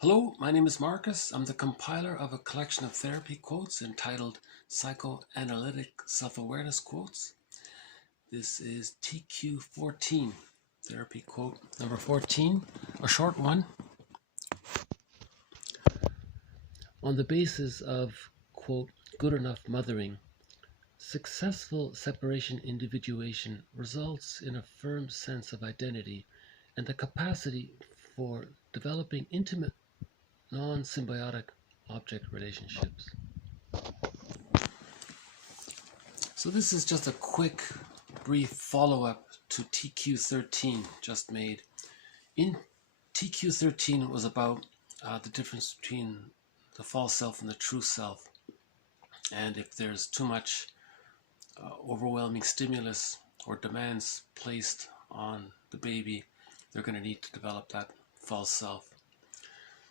Hello, my name is Marcus. I'm the compiler of a collection of therapy quotes entitled Psychoanalytic Self-Awareness Quotes. This is TQ14, therapy quote number 14, a short one. On the basis of, quote, good enough mothering, successful separation-individuation results in a firm sense of identity and the capacity for developing intimate, non-symbiotic object relationships. So this is just a quick, brief follow-up to TQ13 just made. In TQ13 it was about the difference between the false self and the true self. And if there's too much overwhelming stimulus or demands placed on the baby, they're going to need to develop that false self.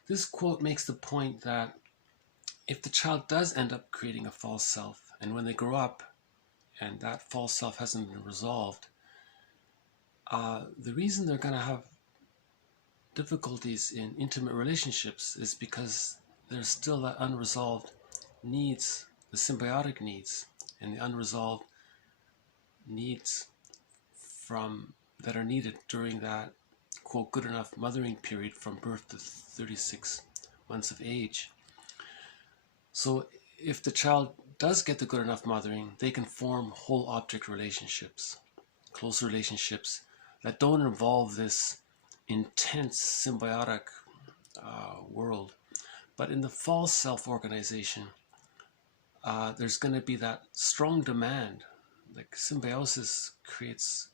This quote makes the point that if the child does end up creating a false self, and when they grow up and that false self hasn't been resolved, the reason they're going to have difficulties in intimate relationships is because there's still that unresolved needs, the symbiotic needs, and the unresolved needs that are needed during that, quote, good enough mothering period from birth to 36 months of age. So if the child does get the good enough mothering, they can form whole object relationships, close relationships that don't involve this intense symbiotic world. But in the false self-organization, there's going to be that strong demand. Like symbiosis creates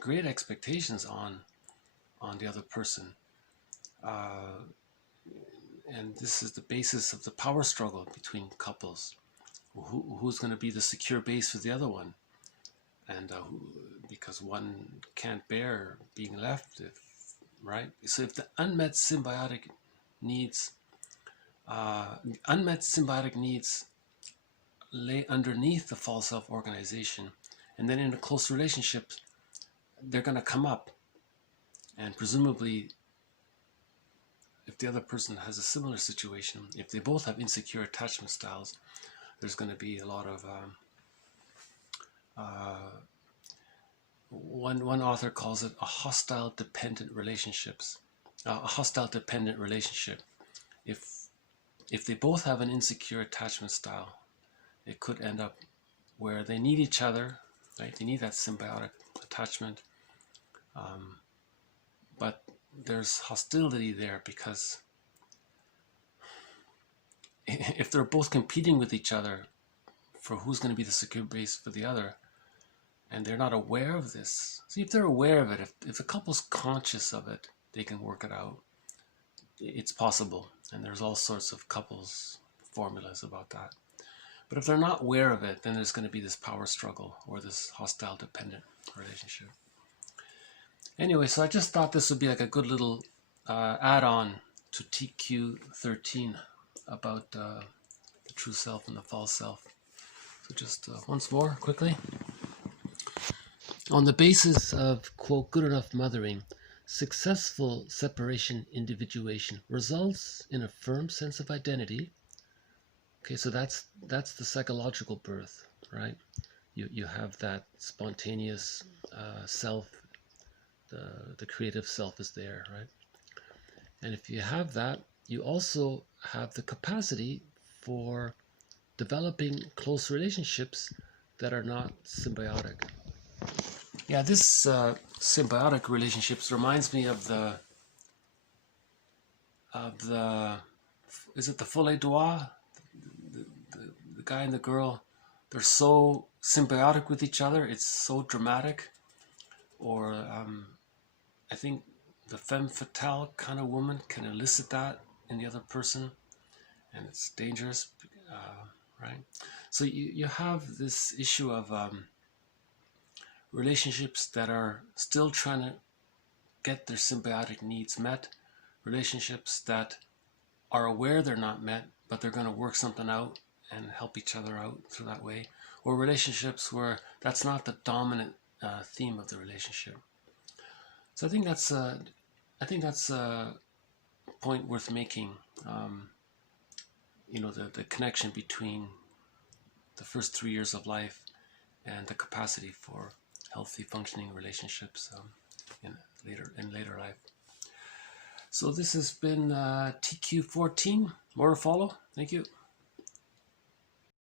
great expectations on the other person. And this is the basis of the power struggle between couples. Who's going to be the secure base for the other one? And because one can't bear being left, right? So if the unmet symbiotic needs lay underneath the false self-organization, and then in a close relationship, they're going to come up. And presumably, if the other person has a similar situation, if they both have insecure attachment styles, there's going to be a lot of one author calls it a hostile dependent relationships, a hostile dependent relationship. If they both have an insecure attachment style, it could end up where they need each other, right? They need that symbiotic attachment, but there's hostility there because if they're both competing with each other for who's going to be the secure base for the other, and they're not aware of this. See, if they're aware of it, if the couple's conscious of it, they can work it out. It's possible, and there's all sorts of couples formulas about that. But if they're not aware of it, then there's going to be this power struggle or this hostile dependent relationship. Anyway, so I just thought this would be like a good little add-on to TQ13 about the true self and the false self. So just once more, quickly. On the basis of, quote, good enough mothering, successful separation-individuation results in a firm sense of identity. Okay, so that's the psychological birth, right? You have that spontaneous self, the creative self is there, right? And if you have that, you also have the capacity for developing close relationships that are not symbiotic. Yeah, this symbiotic relationships reminds me of the is it the folie douce? The guy and the girl, they're so symbiotic with each other, it's so dramatic. Or I think the femme fatale kind of woman can elicit that in the other person, and it's dangerous, right? So you have this issue of relationships that are still trying to get their symbiotic needs met, relationships that are aware they're not met, but they're going to work something out and help each other out through that way, or relationships where that's not the dominant theme of the relationship. So I think that's point worth making. You know, the connection between the first 3 years of life and the capacity for healthy functioning relationships in later life. So this has been TQ14. More to follow. Thank you.